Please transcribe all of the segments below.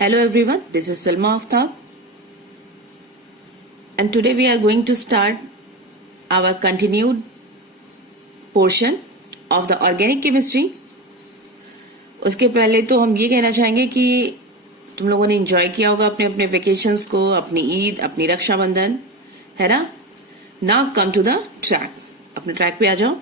Hello everyone, this is Salma Aftab and today we are going to start our continued portion of the organic chemistry. उसके पहले तो हम ये कहना चाहेंगे कि तुम लोगों ने एंजॉय किया होगा अपने अपने वेकेशंस को, अपनी ईद, अपनी रक्षाबंधन, है ना. Now come to the track, अपने ट्रैक पे आ जाओ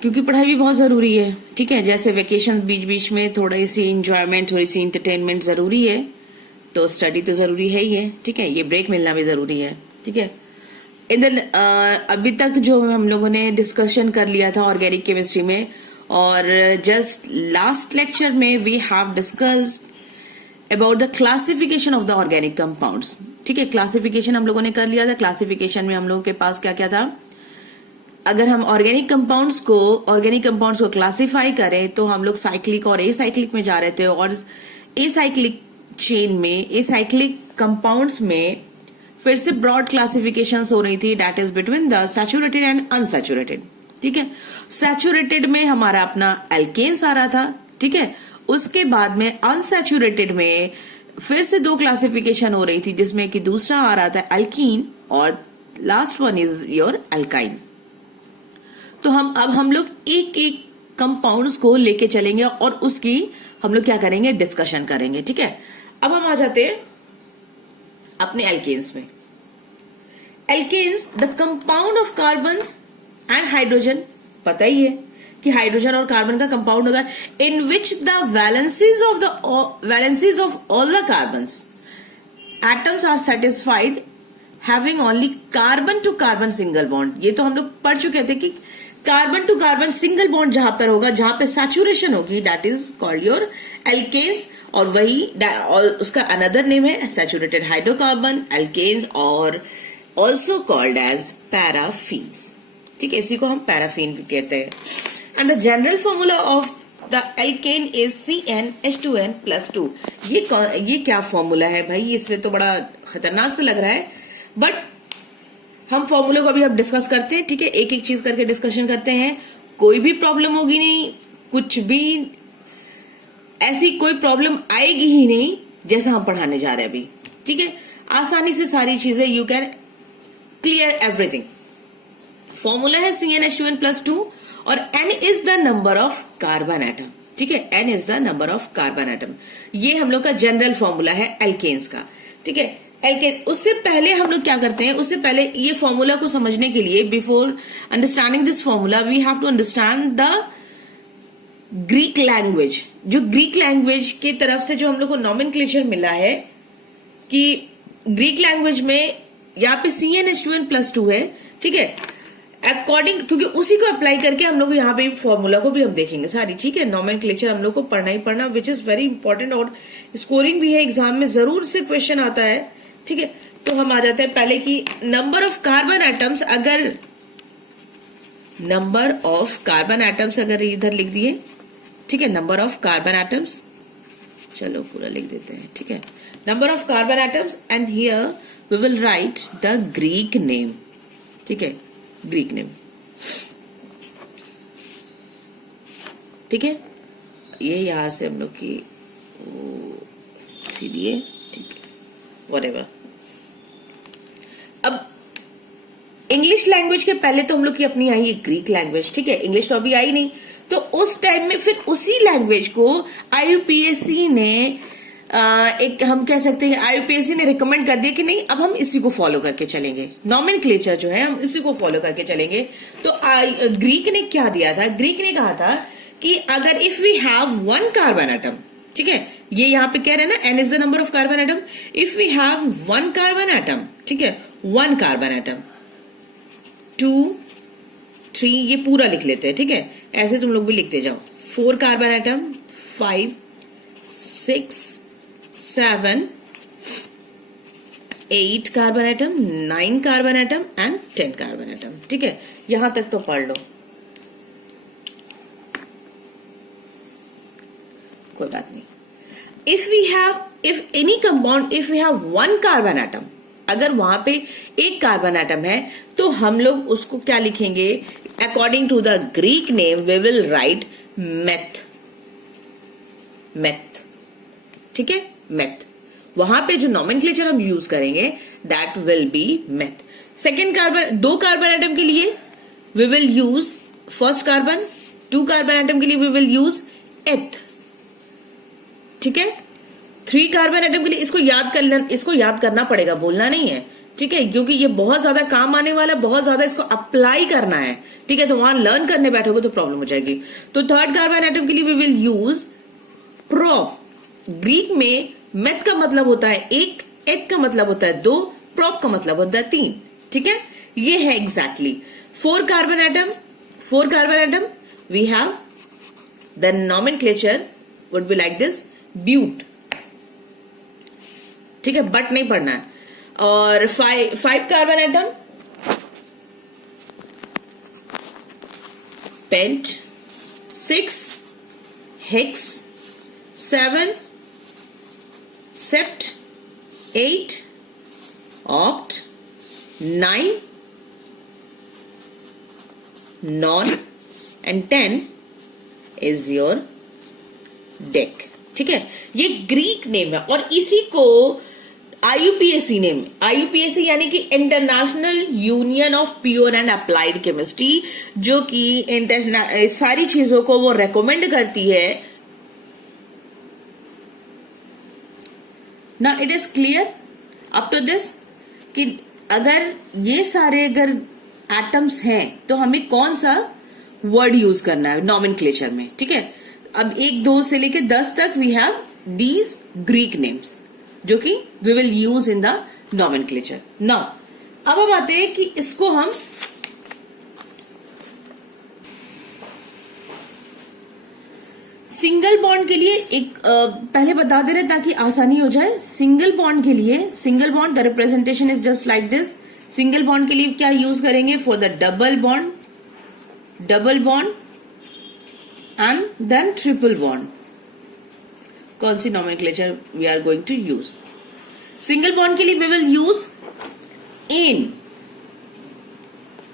क्योंकि पढ़ाई भी बहुत जरूरी है. ठीक है, जैसे वेकेशन बीच बीच में थोड़ी सी इंजॉयमेंट, थोड़ी सी इंटरटेनमेंट जरूरी है, तो स्टडी तो जरूरी है ही है. ठीक है, ये ब्रेक मिलना भी जरूरी है. ठीक है, अभी तक जो हम लोगों ने डिस्कशन कर लिया था ऑर्गेनिक केमिस्ट्री में, और जस्ट लास्ट लेक्चर में we have discussed about the classification of the organic compounds. ठीक है, क्लासिफिकेशन हम लोगों ने कर लिया था. क्लासिफिकेशन में हम लोगों के पास क्या क्या था. अगर हम ऑर्गेनिक कंपाउंड्स को क्लासिफाई करें तो हम लोग साइक्लिक और एसाइक्लिक में जा रहे थे, और एसाइक्लिक चेन में, एसाइक्लिक कंपाउंड्स में फिर से ब्रॉड क्लासिफिकेशंस हो रही थी, that is between the saturated and unsaturated. ठीक है, सैचुरेटेड में हमारा अपना एल्केन्स आ रहा था. ठीक है, उसके बाद में अनसैचुरेटेड में फिर से दो क्लासिफिकेशन हो रही थी, जिसमें कि दूसरा आ रहा था एल्कीन और last one is your alkyne. तो अब हम लोग एक एक कंपाउंड्स को लेके चलेंगे और उसकी हम लोग क्या करेंगे, डिस्कशन करेंगे. ठीक है, अब हम आ जाते हैं अपने एल्केन्स में. Alkanes the compound of carbons and hydrogen. पता ही है कि हाइड्रोजन और कार्बन का कंपाउंड होगा in which the valencies of all the carbons atoms are satisfied having only carbon to carbon single bond. ये तो हम लोग पढ़ चुके थे कि carbon to carbon single bond जहां पर होगा, जहां पे सैचुरेशन होगी, that is called your alkanes. और वही और उसका अनदर नेम है सैचुरेटेड हाइड्रोकार्बन, एल्केन्स, और ऑल्सो कॉल्ड एज पैराफीन्स. ठीक है, इसी को हम पैराफीन भी कहते हैं. And the general formula of the alkene is CnH2n+2. ये क्या फॉर्मूला है भाई, इसमें तो बड़ा खतरनाक से लग रहा है, बट हम फॉर्मूले को अभी अब डिस्कस करते हैं. ठीक है, एक एक चीज करके डिस्कशन करते हैं. कोई भी प्रॉब्लम होगी नहीं, कुछ भी ऐसी कोई प्रॉब्लम आएगी ही नहीं जैसा हम पढ़ाने जा रहे हैं अभी. ठीक है, आसानी से सारी चीजें you can clear everything. Formula है CnH2n+2 और N is the number of carbon atom. ठीक है, N is the number of carbon atom. ये हम लोग का जनरल फॉर्मूला है एल्केन्स का. ठीक है, एल्केन. उससे पहले हम लोग क्या करते हैं, उससे पहले ये फॉर्मूला को समझने के लिए, before understanding this formula we have to understand the Greek language. जो ग्रीक लैंग्वेज की तरफ से जो हम लोग को नॉमेनक्लेचर मिला है कि ग्रीक लैंग्वेज में यहाँ पे CnH2n+2 है. ठीक है, अकॉर्डिंग, क्योंकि उसी को अप्लाई करके हम लोग यहाँ पे फॉर्मूला को भी हम देखेंगे सारी. ठीक है, नॉमेनक्लेचर हम लोग को पढ़ना ही पढ़ना, विच इज वेरी इंपॉर्टेंट, और स्कोरिंग भी है, एग्जाम में जरूर से क्वेश्चन आता है. ठीक है, तो हम आ जाते हैं पहले कि नंबर ऑफ कार्बन एटम्स. अगर नंबर ऑफ कार्बन एटम्स अगर इधर लिख दिए, ठीक है, नंबर ऑफ कार्बन एटम्स, चलो पूरा लिख देते हैं. ठीक है, number of carbon atoms and here we will write the Greek name. ठीक है, ग्रीक नेम. ठीक है, ये यहां से हम लोग की सीधी है. ठीक है, व्हाटएवर. अब इंग्लिश लैंग्वेज के पहले तो हम लोग की अपनी आई है ग्रीक लैंग्वेज. ठीक है, इंग्लिश तो अभी आई नहीं, तो उस टाइम में फिर उसी लैंग्वेज को IUPAC ने एक, हम कह सकते हैं IUPAC ने रिकमेंड कर दिया कि नहीं, अब हम इसी को फॉलो करके चलेंगे, नॉमेनक्लेचर जो है हम इसी को फॉलो करके चलेंगे. तो ग्रीक ने क्या दिया था, ग्रीक ने कहा था कि अगर if we have one carbon atom, ठीक है, ये यहां पे कह रहे हैं ना, N is the number of carbon atom. If we have one carbon atom, ठीक है, वन कार्बन एटम, 2, 3, ये पूरा लिख लेते हैं. ठीक है, ऐसे तुम लोग भी लिखते जाओ. 4 carbon atom, 5, 6, 7, 8 carbon atom, 9 carbon atom and 10 carbon atom. ठीक है, यहां तक तो पढ़ लो, कोई बात नहीं. If any compound, if we have one carbon atom, अगर वहां पे एक कार्बन एटम है तो हम लोग उसको क्या लिखेंगे, according to the Greek name we will write meth. ठीक है, मेथ। वहां पे जो नॉमेनक्लेचर हम यूज करेंगे that will be meth. Second carbon, 2 carbon atom के लिए we will use first carbon, 2 carbon atom के लिए वी विल यूज एथ, ठीक है। 3 कार्बन एटम के लिए इसको याद करना पड़ेगा, बोलना नहीं है, ठीक है, क्योंकि ये बहुत ज्यादा काम आने वाला है, बहुत ज्यादा इसको अप्लाई करना है, ठीक है। तो वहां लर्न करने बैठोगे तो प्रॉब्लम हो जाएगी। तो 3rd कार्बन एटम के लिए we will use prop. Greek में मेथ का मतलब होता है 1, एथ का मतलब होता है 2, प्रोप का मतलब होता है 3, ठीक है। ये है exactly 4 carbon atom we have the nomenclature would be like this, but, ठीक है, बट नहीं पढ़ना है। और 5 carbon atom pent, 6 hex, 7 sept, 8 oct, 9 non and 10 is your dec, ठीक है। ये ग्रीक नेम है और इसी को आईयूपीएसी नेम, आईयूपीएसी यानी कि international union of pure and applied chemistry, जो कि सारी चीजों को वो रेकमेंड करती है। ना it is clear up to this कि अगर ये सारे एटम्स हैं तो हमें कौन सा वर्ड यूज करना है नॉमेनक्लेचर में, ठीक है। अब 1, 2 से लेके 10 तक we have these Greek names जो कि we will use in the nomenclature. Now अब हम आते हैं कि इसको हम सिंगल बॉन्ड के लिए एक पहले बता दे रहे ताकि आसानी हो जाए। सिंगल बॉन्ड के लिए, single bond the representation is just like this. Single bond के लिए क्या यूज करेंगे? For the double bond and then triple bond, कौन सी nomenclature we are going to use? Single bond के लिए वी विल यूज एन,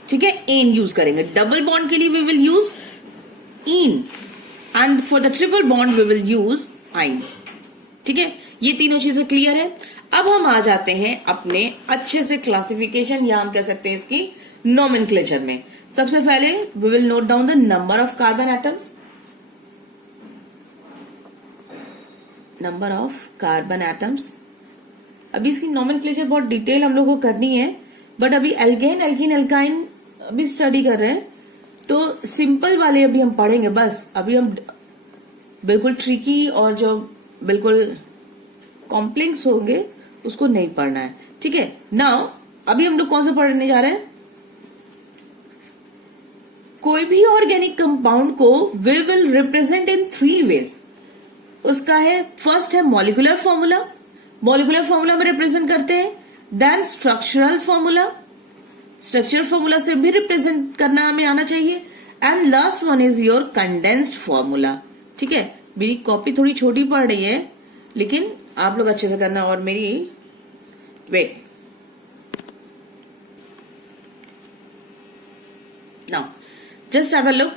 ठीक है, एन यूज करेंगे। डबल बॉन्ड के लिए we will use ene and for the triple bond we will use yne, ठीक है। ये तीनों चीजें क्लियर है। अब हम आ जाते हैं अपने अच्छे से क्लासिफिकेशन या हम कह सकते हैं इसकी नॉमेनक्लेचर में। सबसे पहले we will note down the number of carbon atoms, number of carbon atoms. अभी इसकी नॉमेनक्लेचर बहुत डिटेल हम लोग को करनी है, बट अभी एल्केन, एल्कीन, एल्काइन अभी स्टडी कर रहे हैं, तो सिंपल वाले अभी हम पढ़ेंगे बस। अभी हम बिल्कुल ट्रिकी और जो बिल्कुल कॉम्प्लेक्स होंगे उसको नहीं पढ़ना है, ठीक है। नाउ अभी हम लोग कौन सा पढ़ने जा रहे हैं? कोई भी ऑर्गेनिक कंपाउंड को we will represent in 3 ways. उसका है, फर्स्ट है मॉलिक्यूलर फॉर्मूला, मॉलिक्यूलर फॉर्मूला में रिप्रेजेंट करते हैं। Then structural formula, structural formula से भी रिप्रेजेंट करना हमें आना चाहिए। And last one is your condensed formula, ठीक है। मेरी कॉपी थोड़ी छोटी पड़ रही है लेकिन आप लोग अच्छे से करना। और मेरी wait, now just have a look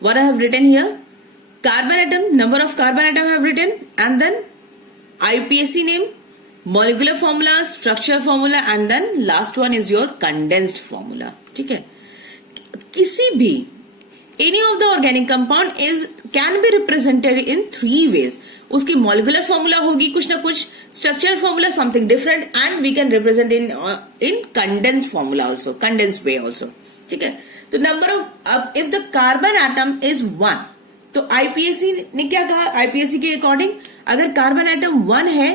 what I have written here. Carbon atom, number of carbon atom I have written, and then IUPAC name, molecular formula, structure formula, and then last one is your condensed formula, ठीक है। किसी भी any of the organic compound can be represented in 3 ways. उसकी molecular formula होगी कुछ ना कुछ, structure formula something different, and we can represent in condensed formula also, condensed way also, ठीक है। तो number of if the carbon atom is 1, तो IPAC ने क्या कहा? आईपीएसी के अकॉर्डिंग अगर कार्बन एटम 1 है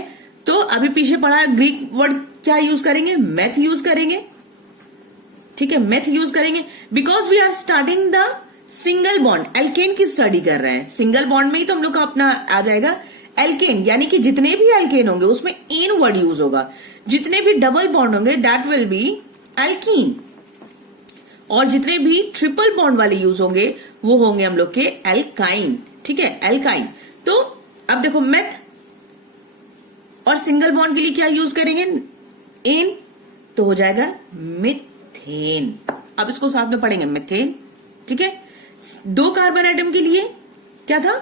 तो अभी पीछे पढ़ा ग्रीक वर्ड क्या यूज करेंगे? मेथ यूज करेंगे, ठीक है, मेथ यूज करेंगे। Because we are starting the single bond, alkane की स्टडी कर रहे हैं। सिंगल बॉन्ड में ही तो हम लोग का अपना आ जाएगा एल्केन, यानी कि जितने भी एल्केन होंगे उसमें एन वर्ड यूज होगा। जितने भी डबल बॉन्ड होंगे दैट विल बी एल्कीन, और जितने भी ट्रिपल बॉन्ड वाले यूज होंगे वो होंगे हम लोग के एल्काइन, ठीक है, एल्काइन। तो अब देखो मेथ और सिंगल बॉन्ड के लिए क्या यूज करेंगे? एन, तो हो जाएगा मिथेन। अब इसको साथ में पढ़ेंगे, मिथेन, ठीक है। 2 कार्बन एटम के लिए क्या था?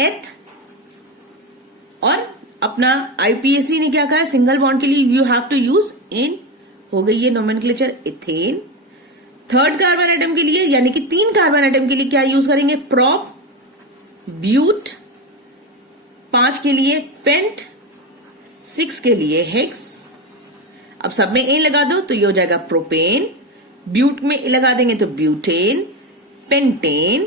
एथ और अपना आईपीएसी ने क्या कहा है, सिंगल बॉन्ड के लिए you have to use ane, हो गई ये nomenclature ethane. Third carbon atom के लिए यानी कि 3 कार्बन आइटम के लिए क्या यूज करेंगे, प्रोप, ब्यूट, 5 के लिए पेंट, 6 के लिए हेक्स। अब सब में एन लगा दो तो ये हो जाएगा प्रोपेन, ब्यूट में लगा देंगे तो ब्यूटेन, पेंटेन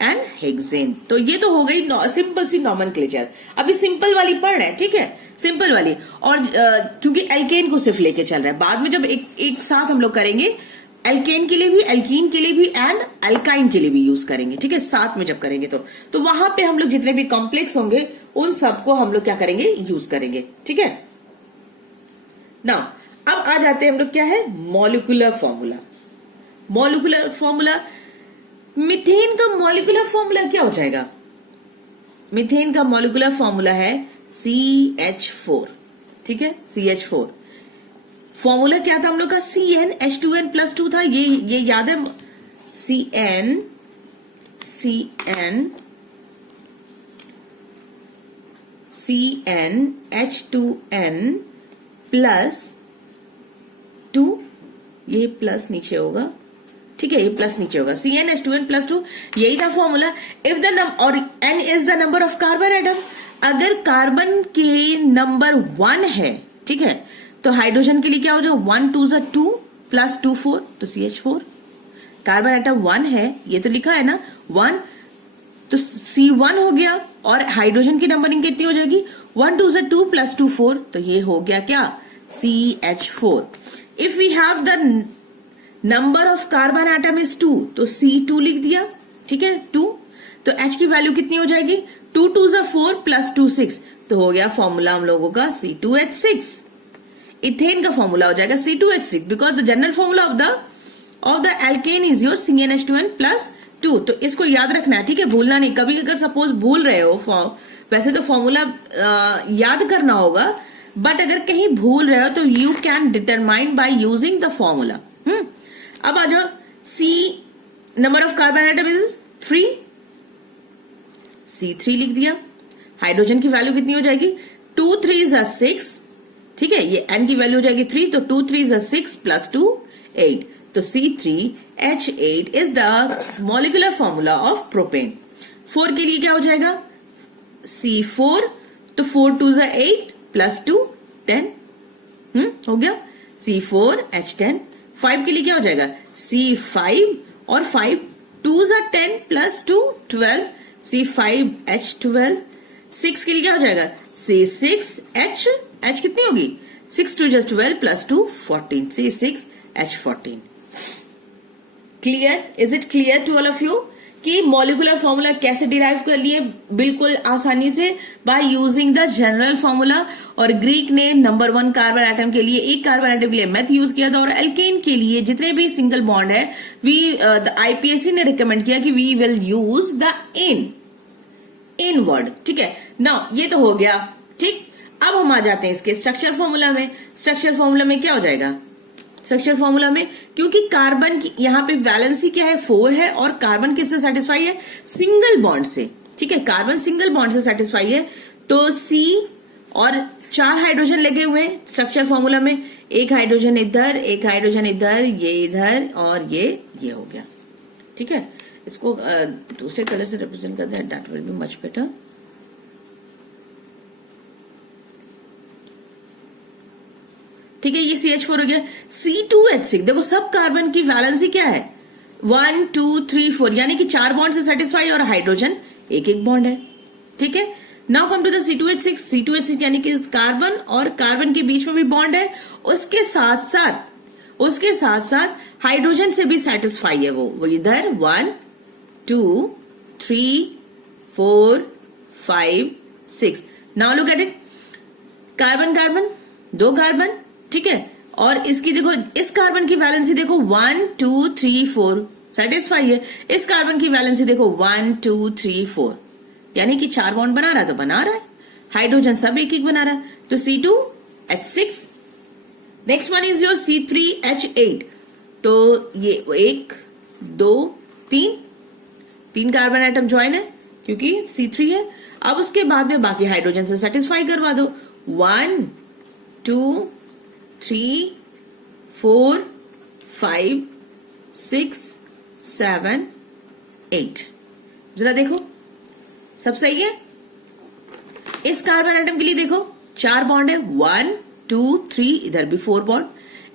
एंड हेक्सेन। तो ये तो हो गई सिंपल सी नॉमेनक्लेचर। अभी सिंपल वाली पढ़ रहे हैं, ठीक है, सिंपल वाली। और क्योंकि एल्केन को सिर्फ लेके चल रहा है, बाद में जब एक साथ हम लोग करेंगे एल्केन के लिए भी, एल्कीन के लिए भी एंड अल्काइन के लिए भी यूज करेंगे, ठीक है, साथ में जब करेंगे तो वहां पे हम लोग जितने भी कॉम्प्लेक्स होंगे उन सबको हम लोग क्या करेंगे, यूज करेंगे, ठीक है। नाउ अब आ जाते हैं हम लोग क्या है, molecular formula. Molecular formula, methane का मॉलिक्यूलर फॉर्मूला क्या हो जाएगा, मीथेन का मॉलिक्यूलर फॉर्मूला है CH4, ठीक है, CH4। फॉर्मूला क्या था हम लोग का, CnH2n+2 था, ये याद है, CnH2n+2, ये प्लस नीचे होगा, ठीक है, ये प्लस नीचे होगा, CnH2n+2, यही था फॉर्मूला। इफ द और n is the number of carbon item, अगर कार्बन के नंबर 1 है, ठीक है, तो हाइड्रोजन के लिए क्या हो जाए, 1 2 2 प्लस 2 4, तो CH4। कार्बन आइटम 1 है, ये तो लिखा है ना 1, तो C1 हो गया, और हाइड्रोजन की नंबरिंग कितनी हो जाएगी, 1 2 2 प्लस 2 4, तो ये हो गया क्या, CH4। If we have the number of carbon atom is 2, तो C2 लिख दिया, ठीक है, 2, तो H की वैल्यू कितनी हो जाएगी, 2 2 4 प्लस 2 6, तो हो गया फॉर्मूला हम लोगों का C2H6। इथेन का फॉर्मूला हो जाएगा C2H6, because the general formula of the alkene is your CnH2n+2। तो इसको याद रखना है, ठीक है, भूलना नहीं। कभी अगर सपोज भूल रहे हो, वैसे तो फॉर्मूला याद करना होगा, बट अगर कहीं भूल रहे हो तो you can determine by using the formula. अब आ जाओ, C number of carbon atom is 3, C3 लिख दिया। हाइड्रोजन की वैल्यू कितनी हो जाएगी, 2 3 6, ठीक है, ये n की वैल्यू हो जाएगी 3, तो 2 3 6 प्लस 2 8, तो C3H8 is the molecular formula of propane. 4 के लिए क्या हो जाएगा, C4, तो 4 2 8 प्लस 2 10, हो गया C4H10। 5 के लिए क्या हो जाएगा, C5, और 5 2 10 प्लस 2 12, C5H12। 6 के लिए क्या हो जाएगा, C6H कितनी होगी, 6 2 12 plus 2 14, C6H14। Clear, is it clear to all of you कि मॉलिक्यूलर फॉर्मूला कैसे डिराइव कर लिए, बिल्कुल आसानी से by using the general formula. और ग्रीक ने नंबर 1 कार्बन आइटम के लिए, एक कार्बन आइटम के लिए मेथ यूज किया था, और एल्केन के लिए जितने भी सिंगल बॉन्ड है, द आईपीएसी ने रिकमेंड किया कि we will use the ane word, ठीक है। नाउ ये तो हो गया, ठीक। अब हम आ जाते हैं इसके स्ट्रक्चर फॉर्मूला में। स्ट्रक्चर फॉर्मूला में क्या हो जाएगा, स्ट्रक्चर फॉर्मूला में, क्योंकि कार्बन की यहाँ पे वैलेंसी क्या है, 4 है, और कार्बन किससे सेटिस्फाई है, सिंगल बॉन्ड से, ठीक है, कार्बन सिंगल बॉन्ड से सेटिस्फाई है, तो C और 4 हाइड्रोजन लगे हुए हैं स्ट्रक्चर फॉर्मूला में, एक हाइड्रोजन इधर, एक हाइड्रोजन इधर, ये इधर, और ये हो गया, ठीक है। इसको दूसरे कलर से रिप्रेजेंट करते हैं, that will be much better. ठीक है, ये CH4 हो गया। C2H6, देखो सब कार्बन की वैलेंसी क्या है, 1 2 3 4, यानी कि 4 बॉन्ड से सेटिस्फाई, और हाइड्रोजन एक एक बॉन्ड है, ठीक है। Now come to the C2H6। C2H6 यानी कि कार्बन और कार्बन के बीच में भी बॉन्ड है, उसके साथ साथ हाइड्रोजन से भी सेटिस्फाई है, वो इधर 1 2 3 4 5 6। Now look at it, carbon carbon, 2 carbon, ठीक है, और इसकी देखो, इस कार्बन की वैलेंसी देखो 1 2 3 4 सेटिस्फाई है, इस कार्बन की वैलेंसी देखो 1 2 3 4, यानी कि 4 बॉन्ड बना रहा है, तो बना रहा है, हाइड्रोजन सब एक एक बना रहा है, तो C2H6। Next one is your C3H8, तो ये 1 2 3 कार्बन आइटम ज्वाइन है, क्योंकि C3 है। अब उसके बाद में बाकी हाइड्रोजन से सेटिस्फाई करवा दो। 1 2 3 4 5 6 7 8। जरा देखो सब सही है। इस कार्बन एटम के लिए देखो 4 बॉन्ड है, 1 2 3, इधर भी 4 बॉन्ड।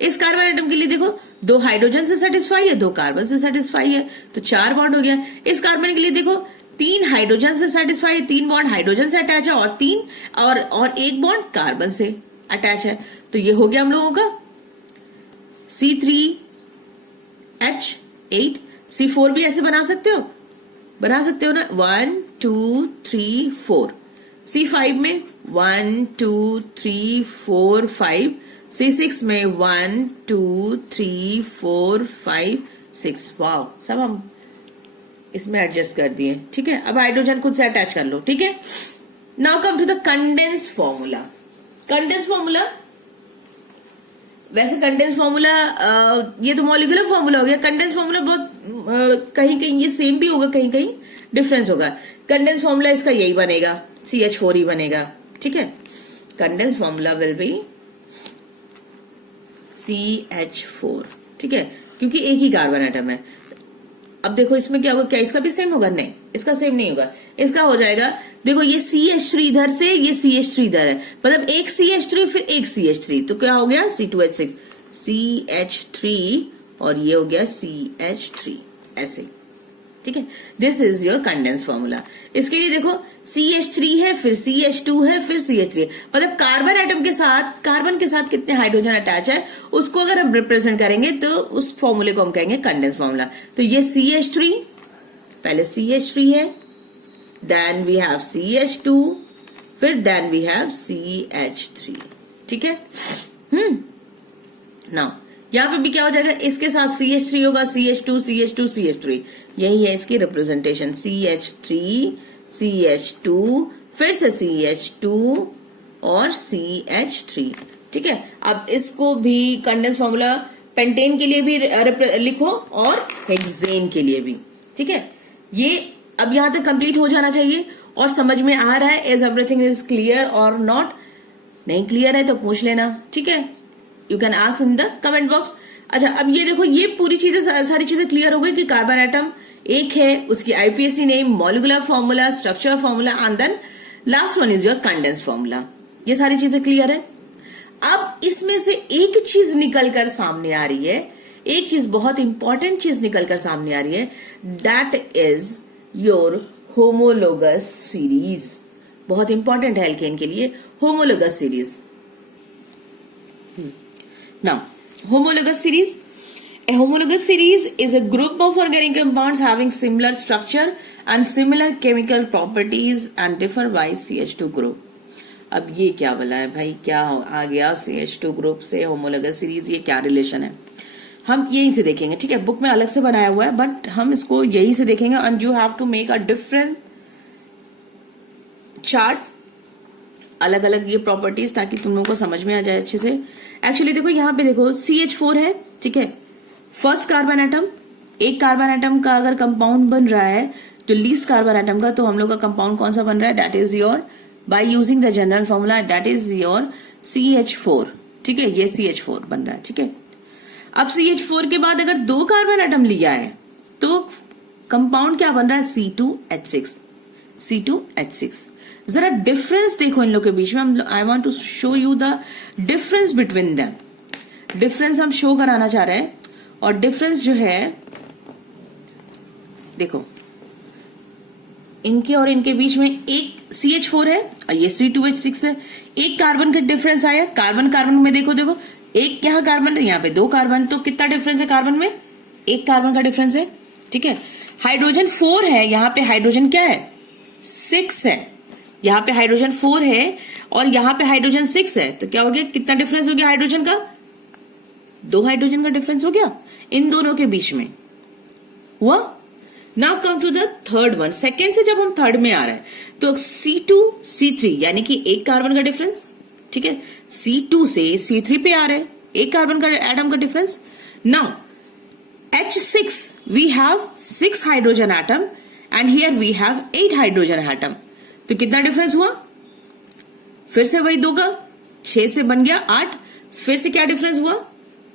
इस कार्बन एटम के लिए देखो 2 हाइड्रोजन से सेटिस्फाई है, 2 कार्बन से सेटिस्फाई है, तो 4 बॉन्ड हो गया। इस कार्बन के लिए देखो 3 हाइड्रोजन से सेटिस्फाई है, 3 बॉन्ड हाइड्रोजन से अटैच है और 1 बॉन्ड कार्बन से अटैच है। तो ये हो गया हम लोगों का C3H8। C4 भी ऐसे बना सकते हो ना, 1 2 3 4। C5 में 1 2 3 4 5। C6 में 1 2 3 4 5 6। वाव, सब हम इसमें एडजस्ट कर दिए। ठीक है, अब हाइड्रोजन खुद से अटैच कर लो। ठीक है, now come to the condensed formula. Condensed formula, वैसे कंडेंस फॉर्मूला ये तो मॉलिक्यूलर फॉर्मूला हो गया। कंडेंस फॉर्मूला बहुत कहीं कहीं ये सेम भी होगा, कहीं कहीं डिफरेंस होगा। कंडेंस फॉर्मूला इसका यही बनेगा, CH4 ही बनेगा। ठीक है, condense formula will be CH4। ठीक है, क्योंकि एक ही कार्बन एटम है। अब देखो इसमें क्या होगा, क्या इसका भी सेम होगा? नहीं, इसका सेम नहीं होगा। इसका हो जाएगा, देखो ये CH3 इधर से, ये CH3 इधर है, मतलब एक CH3 फिर एक CH3, तो क्या हो गया C2H6, CH3 और ये हो गया CH3 ऐसे। ठीक है, this is your condense formula. इसके लिए देखो CH3 है, फिर CH2 है, फिर CH3, मतलब कार्बन एटम के साथ, कार्बन के साथ कितने हाइड्रोजन अटैच है उसको अगर हम रिप्रेजेंट करेंगे तो उस फॉर्मूले को हम कहेंगे कंडेंस फॉर्मूला। तो ये CH3, पहले CH3 है, देन वी हैव CH2, फिर देन वी हैव CH3। ठीक है, नाउ यहां पे भी क्या हो जाएगा, इसके साथ CH3 होगा, CH2 CH2 CH3, यही है इसकी रिप्रेजेंटेशन। CH3 CH2 फिर से CH2 और CH3। ठीक है, अब इसको भी कंडेंस फॉर्मूला पेंटेन के लिए भी लिखो और हेक्सेन के लिए भी। ठीक है, ये अब यहां तक कंप्लीट हो जाना चाहिए और समझ में आ रहा है। इज एवरीथिंग इज क्लियर और नॉट? नहीं क्लियर है तो पूछ लेना। ठीक है, you can ask in the comment box. अच्छा, अब ये देखो, ये पूरी चीजें, सारी चीजें क्लियर हो गई कि कार्बन एटम एक है, उसकी IUPAC name, molecular formula, structure formula and then last one is your condense formula. ये सारी चीजें क्लियर है। अब इसमें से एक चीज निकलकर सामने आ रही है, एक चीज बहुत इंपॉर्टेंट चीज निकलकर सामने आ रही है, that is your homologous series. बहुत इंपॉर्टेंट है एल्केन के लिए homologous series. Now, homologous series. A homologous series is a group of organic compounds having similar structure and similar chemical properties and differ by CH2 group. अब ये क्या बोला है भाई, क्या आ गया CH2 ग्रुप से homologous series, ये क्या रिलेशन है? हम यहीं से देखेंगे। ठीक है, बुक में अलग से बनाया हुआ है बट हम इसको यहीं से देखेंगे। And you have to make a different chart, अलग अलग ये प्रॉपर्टीज, ताकि तुम लोगों को समझ में आ जाए अच्छे से। एक्चुअली देखो यहाँ पे देखो CH4 है। ठीक है, फर्स्ट कार्बन एटम, एक कार्बन एटम का अगर कंपाउंड बन रहा है तो लीस्ट कार्बन एटम का, तो हम लोग का कंपाउंड कौन सा बन रहा है? That is your, bye using the general formula, that is your CH4। ठीक है, ये CH4 बन रहा है। ठीक है, अब CH4 के बाद अगर 2 कार्बन एटम लिया है तो कंपाउंड क्या बन रहा है? C2H6, C2H6। जरा डिफरेंस देखो इन लोग के बीच में। I want to show you the difference between them. Difference हम शो कराना चाह रहे हैं और डिफरेंस जो है देखो, इनके और इनके बीच में एक CH4 है और ये C2H6 है। एक कार्बन का डिफरेंस आया, कार्बन कार्बन में देखो, एक यहाँ कार्बन है, यहाँ पे 2 कार्बन, तो कितना डिफरेंस है कार्बन में? 1 कार्बन का डिफरेंस है। ठीक है, हाइड्रोजन 4 है, यहाँ पे हाइड्रोजन क्या है? 6 है। यहाँ पे हाइड्रोजन 4 है और यहाँ पे हाइड्रोजन 6 है, तो क्या हो गया? कितना डिफरेंस हो गया हाइड्रोजन का? 2 हाइड्रोजन का डिफरेंस हो गया इन दोनों के बीच में हुआ। Now come to the third one. Second से जब हम थर्ड में आ रहे हैं तो C2 C3 यानी कि 1 कार्बन का डिफरेंस। ठीक है, C2 से C3 पे आ रहे हैं, 1 कार्बन का एटम का difference. Now H6 we have 6 hydrogen atom and here we have 8 hydrogen atom. तो कितना डिफरेंस हुआ? फिर से वही 2 का 6 से बन गया 8, फिर से क्या डिफरेंस हुआ?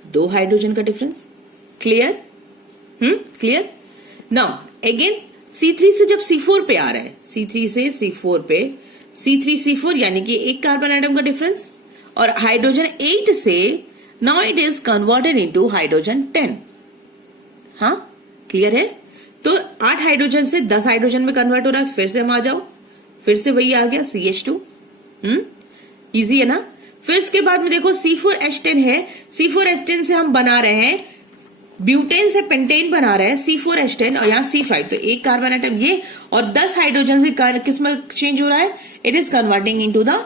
2 हाइड्रोजन का difference. Clear? Clear? Now again C3 से जब C4 पे आ रहा है, C3 से C4 पे, C3C4 यानी कि एक कार्बन आइटम का डिफरेंस, और हाइड्रोजन 8 से now it is converted into hydrogen 10। हाँ, क्लियर है? तो 8 हाइड्रोजन से 10 हाइड्रोजन में कन्वर्ट हो रहा है। फिर से हम आ जाओ, फिर से वही आ गया CH2। इजी है ना? फिर इसके बाद में देखो C4H10 है, C4H10 से हम बना रहे हैं ब्यूटेन से पेंटेन बना रहे हैं C4H10 और यहाँ C5। तो एक कार्बन आइटम ये, और 10 हाइड्रोजन से किस में चेंज हो रहा है? It is converting into the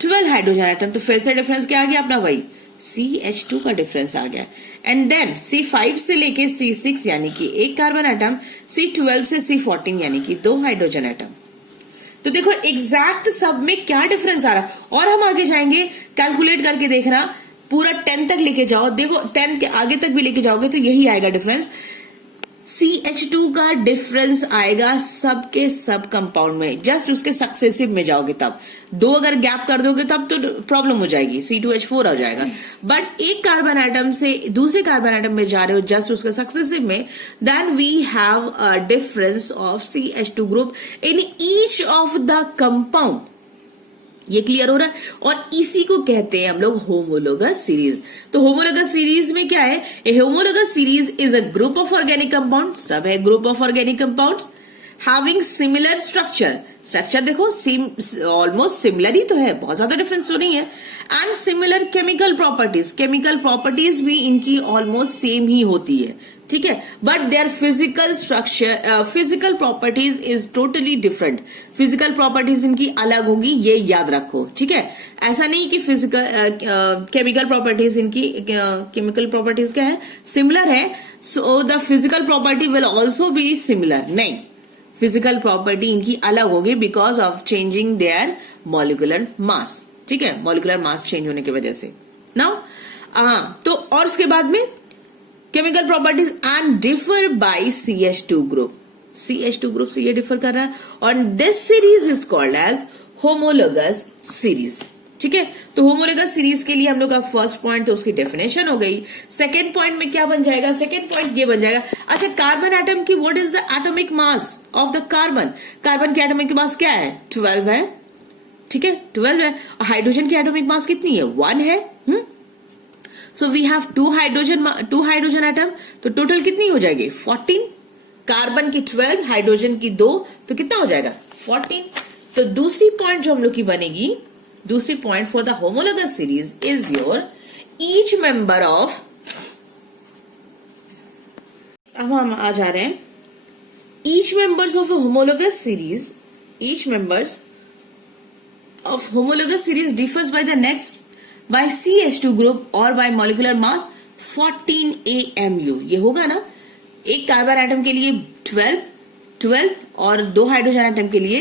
12 hydrogen atom. तो फिर से डिफरेंस क्या आ गया अपना? वही CH2 का डिफरेंस आ गया। एंड देन C5 से लेके C6 यानी कि एक कार्बन आइटम, C12 से C14 यानी कि 2 हाइड्रोजन आइटम। तो देखो एग्जैक्ट सब में क्या डिफरेंस आ रहा है। और हम आगे जाएंगे, कैलकुलेट करके देखना, पूरा 10 तक लेके जाओ, देखो 10 के आगे तक भी लेके जाओगे तो यही आएगा डिफरेंस। CH2 का डिफरेंस आएगा सबके सब कंपाउंड में, जस्ट उसके सक्सेसिव में जाओगे तब। 2 अगर गैप कर दोगे तब तो प्रॉब्लम हो जाएगी, C2H4 हो जाएगा। बट एक कार्बन आइटम से दूसरे कार्बन आइटम में जा रहे हो जस्ट उसके सक्सेसिव में, then we have a difference of CH2 group in each of the compound. ये क्लियर हो रहा है? और इसी को कहते हैं हम लोग होमोलोगस सीरीज। तो होमोलोगस सीरीज में क्या है? A homologous series is a group of organic compound, सब है group of organic compounds having similar structure. Structure देखो ऑलमोस्ट सिमिलर ही तो है, बहुत ज्यादा डिफरेंस तो नहीं है। And similar chemical properties, chemical properties भी इनकी ऑलमोस्ट सेम ही होती है, ठीक है। But their physical structure, physical properties is totally different. Physical properties इनकी अलग होगी, ये याद रखो, ठीक है। ऐसा नहीं कि फिजिकल केमिकल प्रॉपर्टीज इनकी केमिकल प्रॉपर्टीज क्या है? सिमिलर है, so the physical property will also be similar. नहीं, फिजिकल प्रॉपर्टी इनकी अलग होगी because of changing their molecular mass, ठीक है, मॉलिक्यूलर मास चेंज होने की वजह से। नाउ तो और उसके बाद में chemical properties and differ by CH2 group. CH2 group से ये डिफर कर रहा है, और this series is called as homologous series, ठीक है। तो होमोलोगस सीरीज के लिए हम लोग का फर्स्ट पॉइंट तो उसकी डेफिनेशन हो गई। सेकेंड पॉइंट में क्या बन जाएगा? सेकेंड पॉइंट ये बन जाएगा, अच्छा कार्बन एटम की what is the atomic mass of the carbon. Carbon की एटॉमिक मास क्या है? 12 है, ठीक है, 12 है। हाइड्रोजन की एटॉमिक मास कितनी है? 1 है। So we have 2 hydrogen atom, तो टोटल कितनी हो जाएगी? 14। कार्बन की 12, हाइड्रोजन की 2, तो कितना हो जाएगा? 14। तो दूसरी पॉइंट जो हम लोग की बनेगी, दूसरी point for the homologous series is your each member of, अब हम आ जा रहे हैं, each members of homologous series, each members of homologous series differs by the next by CH2 group और by molecular mass 14 AMU। ये होगा ना, एक कार्बन एटम के लिए 12 और 2 हाइड्रोजन एटम के लिए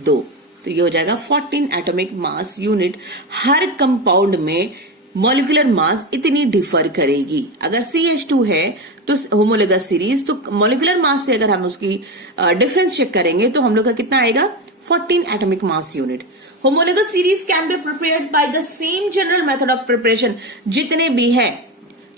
2, तो ये हो जाएगा 14 एटॉमिक मास यूनिट। हर कंपाउंड में मॉलिक्यूलर मास इतनी डिफर करेगी। अगर CH2 है तो होमोलोगस सीरीज, तो मॉलिक्यूलर मास से अगर हम उसकी डिफरेंस चेक करेंगे तो हम लोग का कितना आएगा? 14 atomic mass unit. Homologous series can be prepared by the same general method of preparation. जितने भी है,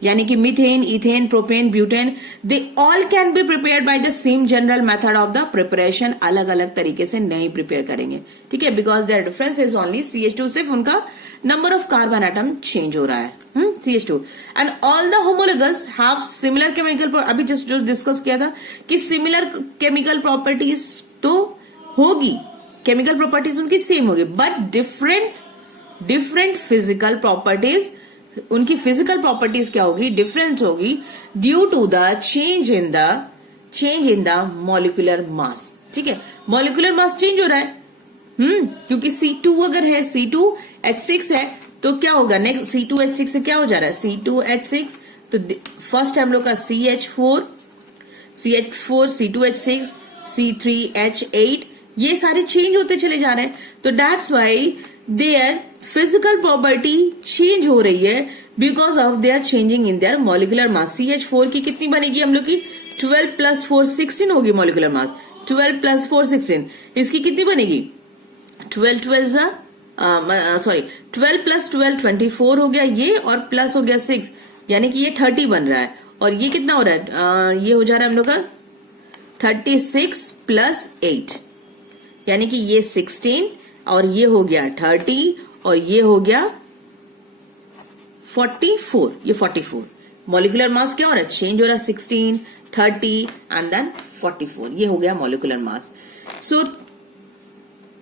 यानी कि methane, ethane, propane, butane, they all can be prepared by the same general method of the preparation. अलग अलग तरीके से नहीं प्रिपेयर करेंगे, ठीक है, because their difference is only CH2, सिर्फ उनका number of carbon atom change हो रहा है, CH2। And all the homologous have similar chemical, अभी जस्ट जो डिस्कस किया था कि सिमिलर केमिकल प्रॉपर्टीज तो होगी, केमिकल प्रॉपर्टीज उनकी सेम होगी, बट डिफरेंट फिजिकल प्रॉपर्टीज, उनकी फिजिकल प्रॉपर्टीज क्या होगी? डिफरेंट होगी due to the change in the molecular mass, ठीक है। मॉलिक्यूलर मास चेंज हो रहा है, क्योंकि C2 अगर है, C2H6 है, तो क्या होगा नेक्स्ट? C2H6 से क्या हो जा रहा है? C2H6, तो फर्स्ट हम लोग का CH4, C2H6, C3H8, ये सारे चेंज होते चले जा रहे हैं। तो that's why their physical property change हो रही है because of their changing in their molecular mass. CH4 की कितनी बनेगी हम लोग की? 12 + 4 16 होगी मॉलिक्यूलर मास। 12 प्लस 4 16, इसकी कितनी बनेगी? 12 प्लस 12 24 हो गया ये, और प्लस हो गया 6, यानी कि ये 30 बन रहा है। और ये कितना हो रहा है? ये हो जा रहा है हम लोग का 36 प्लस 8, यानी कि ये 16 और ये हो गया 30 और ये हो गया 44, ये 44। मॉलिक्यूलर मास क्या हो रहा है? चेंज हो रहा है, 16, 30 एंड देन 44, ये हो गया मॉलिक्यूलर मास। सो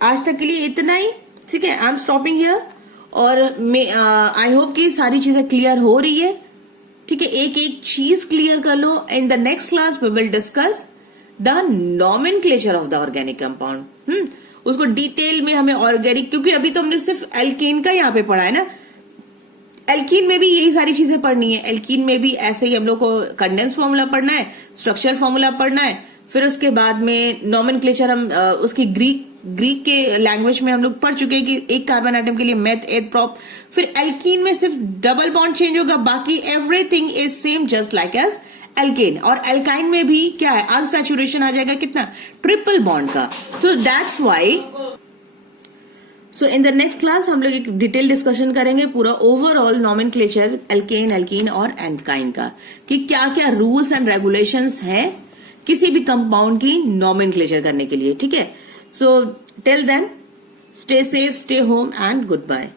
आज तक के लिए इतना ही, ठीक है। आई एम स्टॉपिंग हियर, और आई होप कि सारी चीजें क्लियर हो रही है, ठीक है। एक एक चीज क्लियर कर लो। In the next class we will discuss the nomenclature of the organic compound. उसको डिटेल में हमें ऑर्गेनिक, क्योंकि अभी तो हमने सिर्फ एल्केन का यहाँ पे पढ़ा है ना, एल्कीन में भी यही सारी चीजें पढ़नी है। एल्कीन में भी ऐसे ही हम लोग को कंडेंस फॉर्मूला पढ़ना है, स्ट्रक्चर फॉर्मूला पढ़ना है, फिर उसके बाद में नॉमेनक्लेचर हम उसकी ग्रीक के लैंग्वेज में हम लोग पढ़ चुके हैं कि एक कार्बन आइटम के लिए मेथ, एथ, प्रॉप। फिर एल्कीन में सिर्फ डबल बॉन्ड चेंज होगा, बाकी everything is same just like as alkane. और एल्काइन में भी क्या है? अनसैचुरेशन आ जाएगा कितना? ट्रिपल बॉन्ड का। तो that's why so in the next class हम लोग एक डिटेल डिस्कशन करेंगे पूरा ओवरऑल नॉमेनक्लेचर एल्केन, एल्कीन और एल्काइन का, कि क्या क्या रूल्स एंड रेगुलेशंस हैं किसी भी कंपाउंड की नॉमेनक्लेचर करने के लिए, ठीक है। So till then stay safe, stay home and good bye.